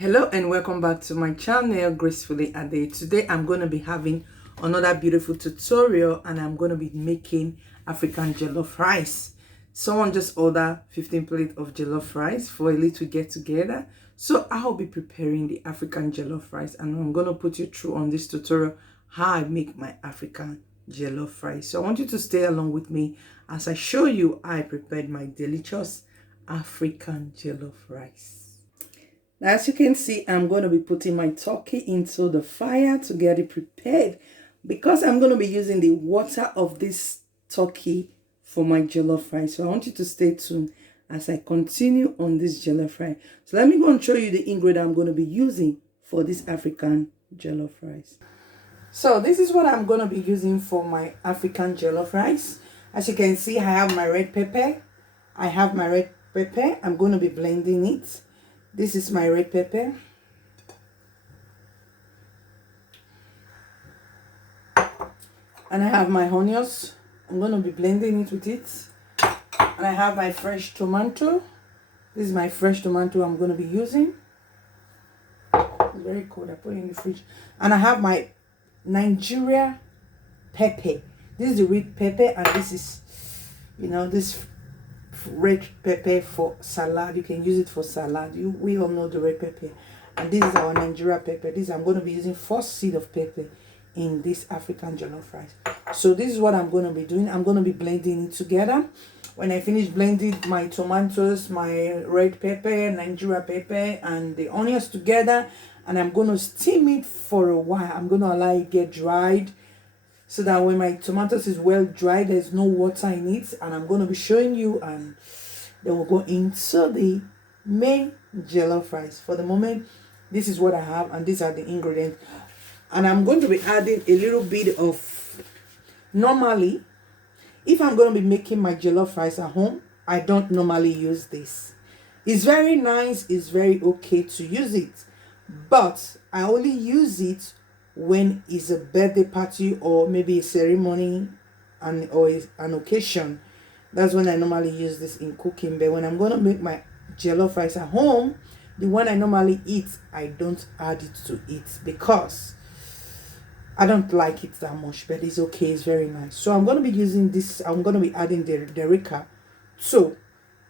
Hello and welcome back to my channel, Gracefully Ade. Today I'm going to be having another beautiful tutorial and I'm going to be making African jollof rice. Someone just ordered 15 plates of jollof rice for a little get together. So I'll be preparing the African jollof rice and I'm going to put you through on this tutorial how I make my African jollof rice. So I want you to stay along with me as I show you how I prepared my delicious African jollof rice. Now, as you can see, I'm going to be putting my turkey into the fire to get it prepared because I'm going to be using the water of this turkey for my jollof rice. So I want you to stay tuned as I continue on this jollof rice. So let me go and show you the ingredient I'm going to be using for this African jollof rice. So this is what I'm going to be using for my African jollof rice. As you can see, I have my red pepper. I'm going to be blending it. This is my red pepper. And I have my onions. I'm going to be blending it with it. And I have my fresh tomato. This is my fresh tomato I'm going to be using. It's very cold. I put it in the fridge. And I have my Nigeria pepper. This is the red pepper and this is, this red pepper for salad. You can use it for salad. We all know the red pepper. And this is our Nigeria pepper. This I'm going to be using 4 seed of pepper in this African jollof rice. So this is what I'm going to be doing. I'm going to be blending it together. When I finish blending my tomatoes, my red pepper, Nigeria pepper, and the onions together, and I'm going to steam it for a while. I'm going to allow it get dried, so that when my tomatoes is well dried, there's no water in it. And I'm going to be showing you, and then we'll go into the main jollof rice. For the moment, this is what I have, and these are the ingredients. And I'm going to be adding a little bit of, normally, if I'm going to be making my jollof rice at home, I don't normally use this. It's very nice, it's very okay to use it. But I only use it when it's a birthday party or maybe a ceremony or an occasion. That's when I normally use this in cooking. But when I'm going to make my jollof rice at home, the one I normally eat, I don't add it to it because I don't like it that much. But it's okay, it's very nice. So I'm going to be using this. I'm going to be adding the derica to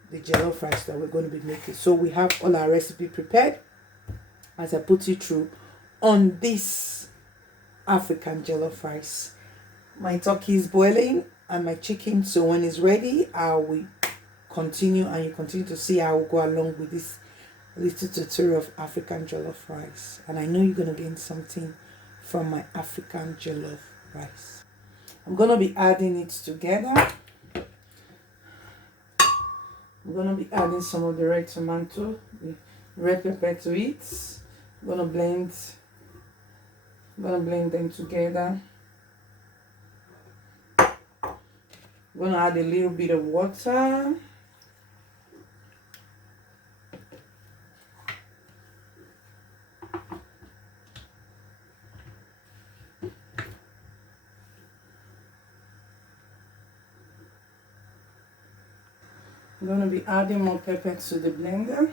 the jollof rice that we're going to be making. So we have all our recipe prepared as I put you through on this African jollof rice. My turkey is boiling and my chicken, so when it's ready, I will continue, and you continue to see how I will go along with this little tutorial of African jollof rice. And I know you're going to gain something from my African jollof rice. I'm going to be adding it together. I'm going to be adding some of the red tomato, the red pepper to it. I'm going to blend them together. I'm going to add a little bit of water. I'm going to be adding more pepper to the blender.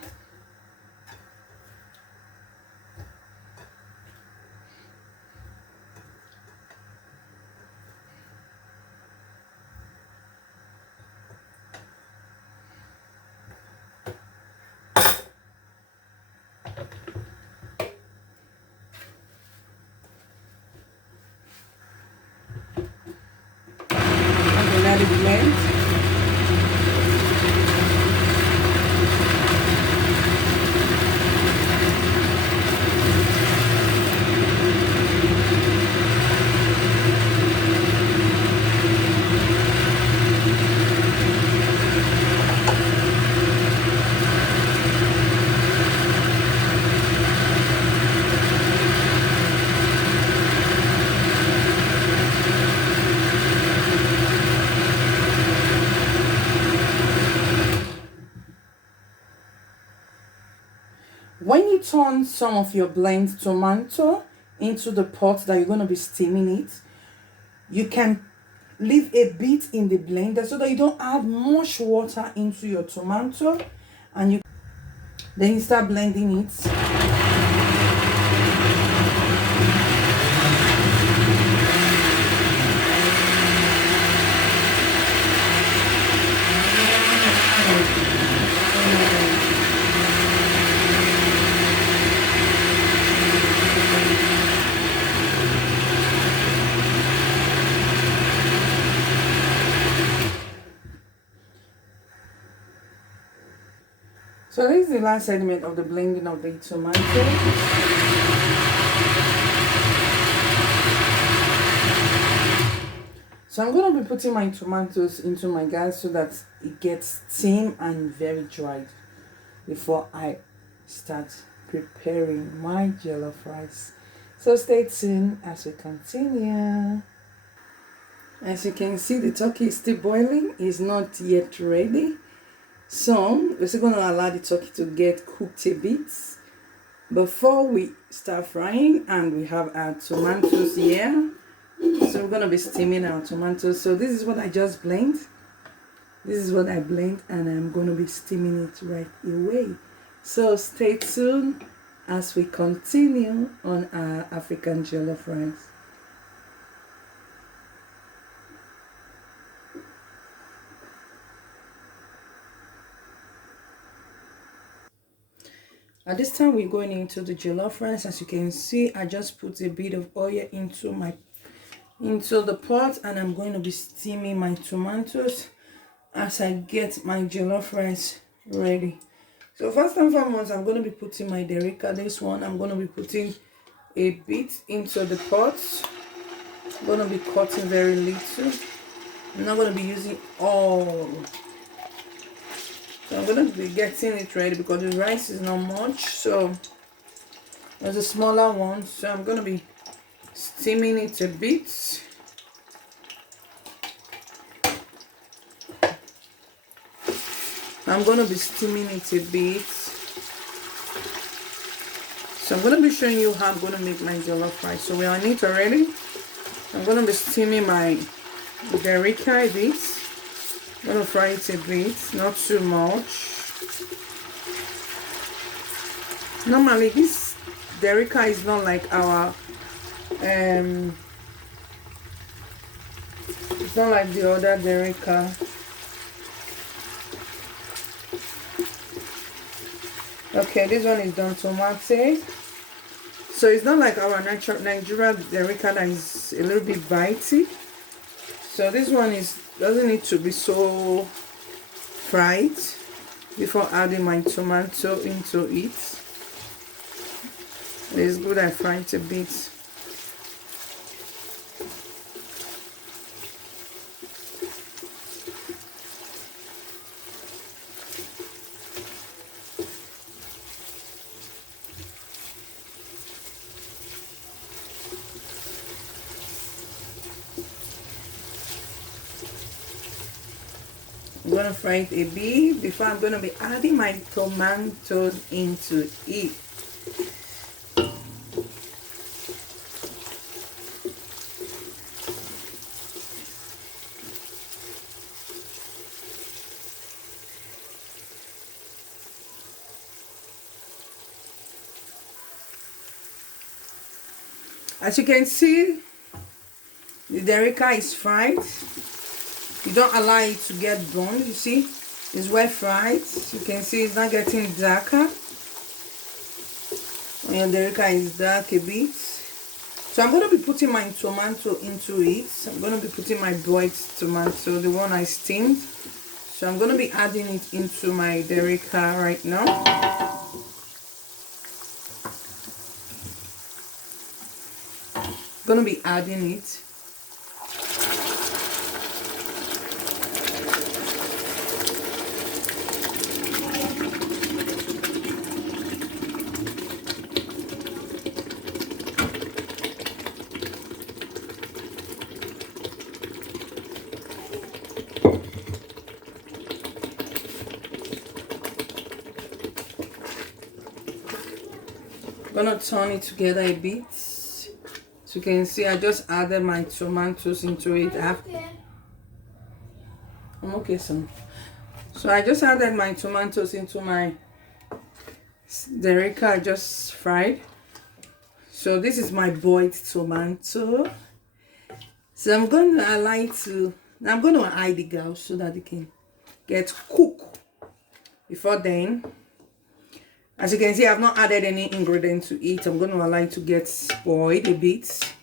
Let it blend. When you turn some of your blend tomato into the pot that you're going to be steaming it, you can leave a bit in the blender so that you don't add much water into your tomato, and then you start blending it. So this is the last element of the blending of the tomato. So I'm going to be putting my tomatoes into my gas so that it gets steam and very dried before I start preparing my jollof rice. So stay tuned as we continue. As you can see, the turkey is still boiling. It's not yet ready. So we're still going to allow the turkey to get cooked a bit before we start frying. And we have our tomatoes here. So we're going to be steaming our tomatoes. So this is what I just blend. This is what I blend, and I'm going to be steaming it right away. So stay tuned as we continue on our African jollof rice. At this time, we're going into the jollof rice. As you can see, I just put a bit of oil into the pot, and I'm going to be steaming my tomatoes as I get my jollof rice ready. So first and foremost, I'm going to be putting my derica. This one, I'm going to be putting a bit into the pot. I'm going to be cutting very little. I'm not going to be using all. So I'm going to be getting it ready because the rice is not much. So there's a smaller one. So I'm going to be steaming it a bit. I'm going to be steaming it a bit. So I'm going to be showing you how I'm going to make my jollof rice. So we're on it already. I'm going to be steaming my derica a bit. I'm going to fry it a bit, not too much. Normally this derica is not like our it's not like the other derica. Okay, this one is done tomate. So it's not like our natural Nigerian derica that is a little bit bitey. So this one doesn't need to be so fried before adding my tomato into it. It's good I fry it a bit. I'm going to fry it a bit before I'm going to be adding my tomatoes into it. As you can see, the derica is fried. You don't allow it to get burned. You see, it's well fried. You can see it's not getting darker. When your derica is dark a bit. So I'm going to be putting my tomato into it. I'm going to be putting my boiled tomato, the one I steamed. So I'm going to be adding it into my derica right now. Going to be adding it. Gonna turn it together a bit. So you can see I just added my tomatoes into it. I'm okay, son. So I just added my tomatoes into my derica I just fried. So this is my boiled tomato. So I'm going to allow it to, I'm going to hide the gauze so that it can get cooked. Before then, as you can see, I've not added any ingredient to it. I'm going to allow it to get spoiled a bit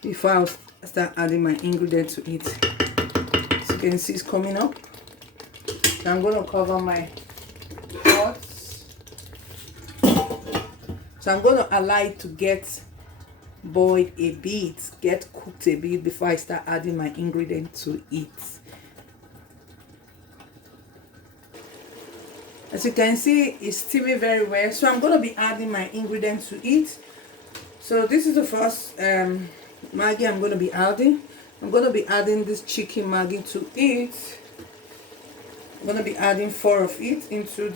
before I start adding my ingredient to it. As you can see, it's coming up. So I'm going to cover my pot. So I'm going to allow it to get boiled a bit, get cooked a bit before I start adding my ingredients to it. As you can see, it's steaming very well. So I'm going to be adding my ingredients to it. So this is the first Maggi I'm going to be adding. I'm going to be adding this chicken Maggi to it. I'm going to be adding 4 of it into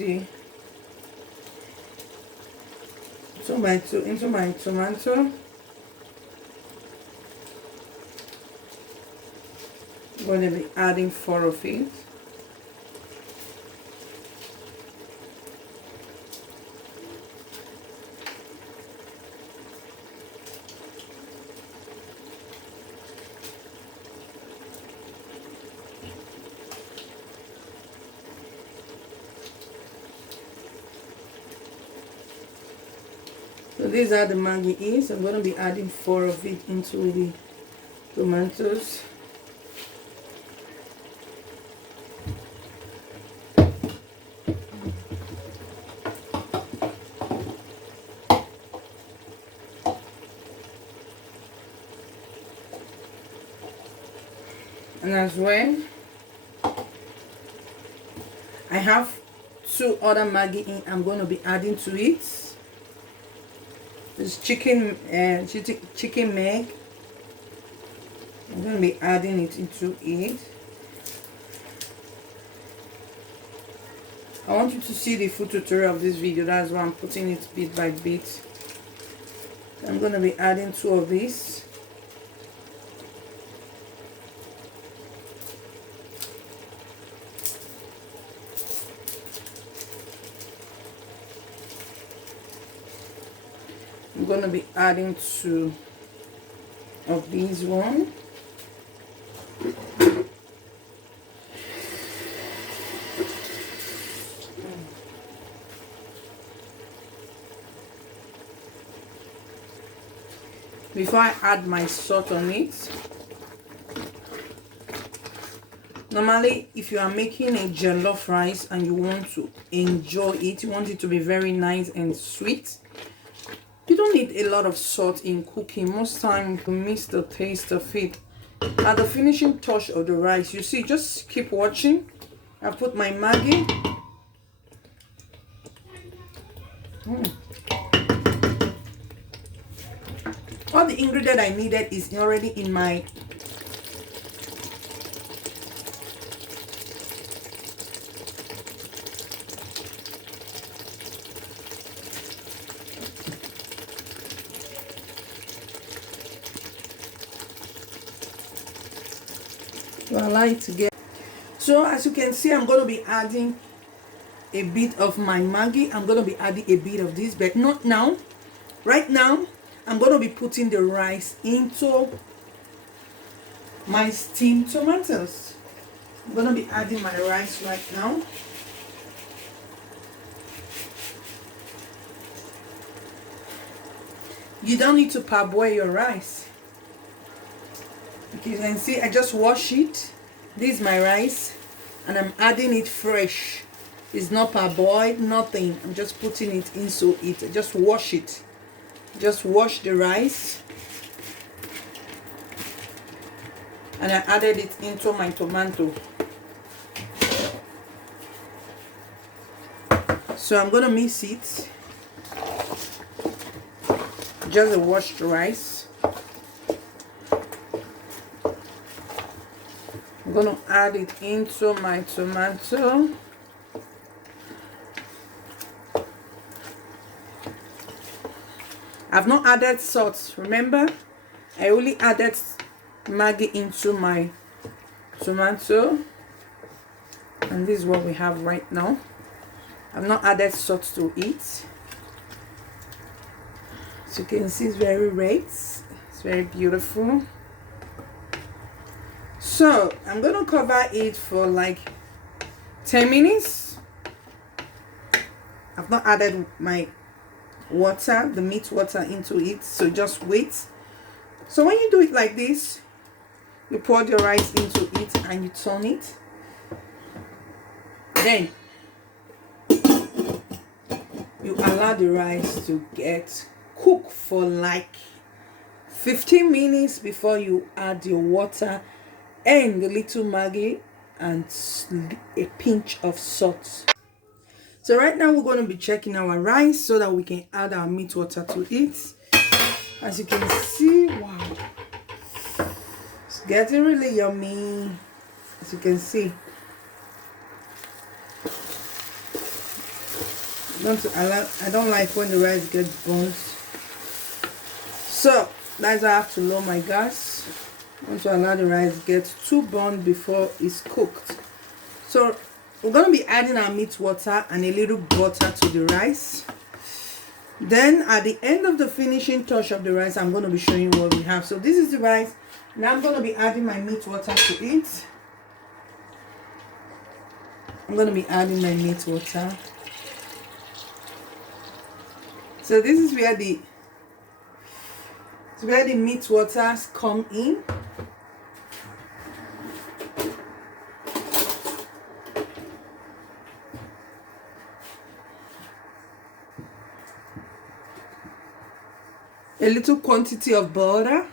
my tomato. I'm going to be adding 4 of it. So these are the Maggi is. I'm going to be adding 4 of it into the tomatoes. And as well, I have 2 other Maggi in I'm going to be adding to it. This chicken meg. I'm going to be adding it into it. I want you to see the full tutorial of this video. That's why I'm putting it bit by bit. I'm going to be adding 2 of these. I'm going to be adding 2 of these one. Before I add my salt on it, normally if you are making a jollof rice and you want to enjoy it, you want it to be very nice and sweet, you don't need a lot of salt in cooking. Most time you miss the taste of it. At the finishing touch of the rice, you see, just keep watching. I put my Maggi. All the ingredient I needed is already in my I like to get. So as you can see, I'm going to be adding a bit of my Maggi. I'm going to be adding a bit of this, but not now. Right now, I'm going to be putting the rice into my steamed tomatoes. I'm going to be adding my rice right now. You don't need to parboil your rice. You can see I just wash it. This is my rice and I'm adding it fresh. It's not parboiled, nothing. I'm just putting it into it. I just wash it. Just wash the rice. And I added it into my tomato. So I'm gonna mix it. Just a washed rice. I'm gonna add it into my tomato. I've not added salt. Remember, I only added Maggi into my tomato, and this is what we have right now. I've not added salt to it. So you can see it's very red. It's very beautiful. So I'm gonna cover it for like 10 minutes. I've not added my water, the meat water into it, so just wait. So when you do it like this, you pour your rice into it and you turn it. Then you allow the rice to get cooked for like 15 minutes before you add your water and the little Maggi and a pinch of salt. So right now we're going to be checking our rice so that we can add our meat water to it. As you can see, wow, it's getting really yummy. As you can see, I don't like when the rice gets burnt, so that's why I have to lower my gas. I want to allow the rice get too burnt before it's cooked. So we're going to be adding our meat water and a little butter to the rice. Then at the end of the finishing touch of the rice, I'm going to be showing you what we have. So this is the rice. Now I'm going to be adding my meat water to it. I'm going to be adding my meat water. So this is where the meat waters come in. A little quantity of butter.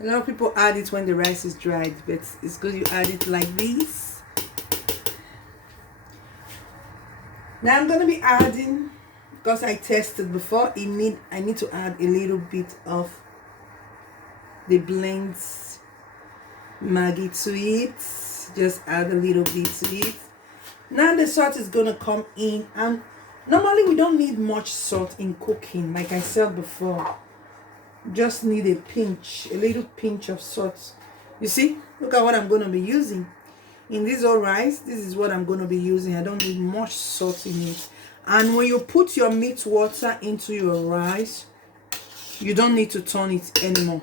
A lot of people add it when the rice is dried, but it's good you add it like this. Now I'm going to be adding, because I tested before, I need to add a little bit of the blends Maggi to it. Just add a little bit to it. Now the salt is going to come in, and normally we don't need much salt in cooking. Like I said before, just need a little pinch of salt. You see, look at what I'm going to be using in this whole rice. This is what I'm going to be using. I don't need much salt in it. And when you put your meat water into your rice, you don't need to turn it anymore.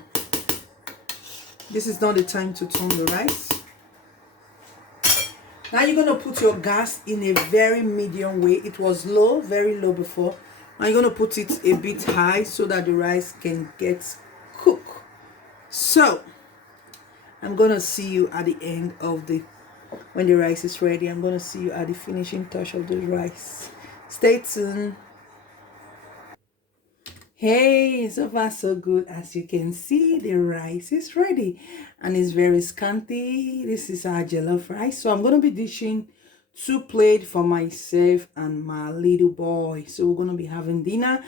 This is not the time to turn the rice. Now you're going to put your gas in a very medium way. It was low, very low before. Now you're going to put it a bit high so that the rice can get cooked. So I'm going to see you at the end of when the rice is ready. I'm going to see you at the finishing touch of the rice. Stay tuned. Hey, so far so good. As you can see, the rice is ready and it's very scanty. This is our jollof rice. So I'm going to be dishing 2 plates for myself and my little boy. So we're going to be having dinner,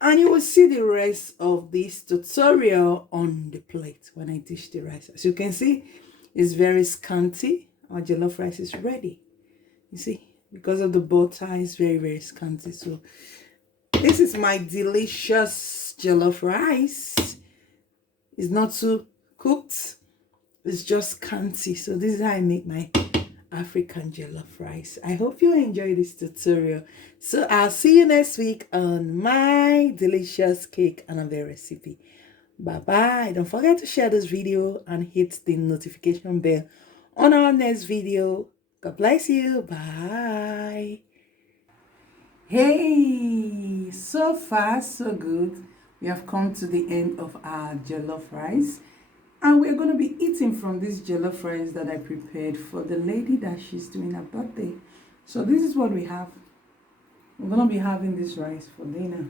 and you will see the rest of this tutorial on the plate when I dish the rice. As you can see, it's very scanty. Our jollof rice is ready. You see, because of the butter, it's very, very scanty. So this is my delicious jollof rice. It's not too cooked. It's just scanty. So this is how I make my African jollof rice. I hope you enjoy this tutorial. So I'll see you next week on my delicious cake and other recipe. Bye bye. Don't forget to share this video and hit the notification bell on our next video. God bless you. Bye. Hey, so far so good. We have come to the end of our jollof rice, and we're going to be eating from this jollof rice that I prepared for the lady that she's doing her birthday. So this is what we have. We're going to be having this rice for dinner.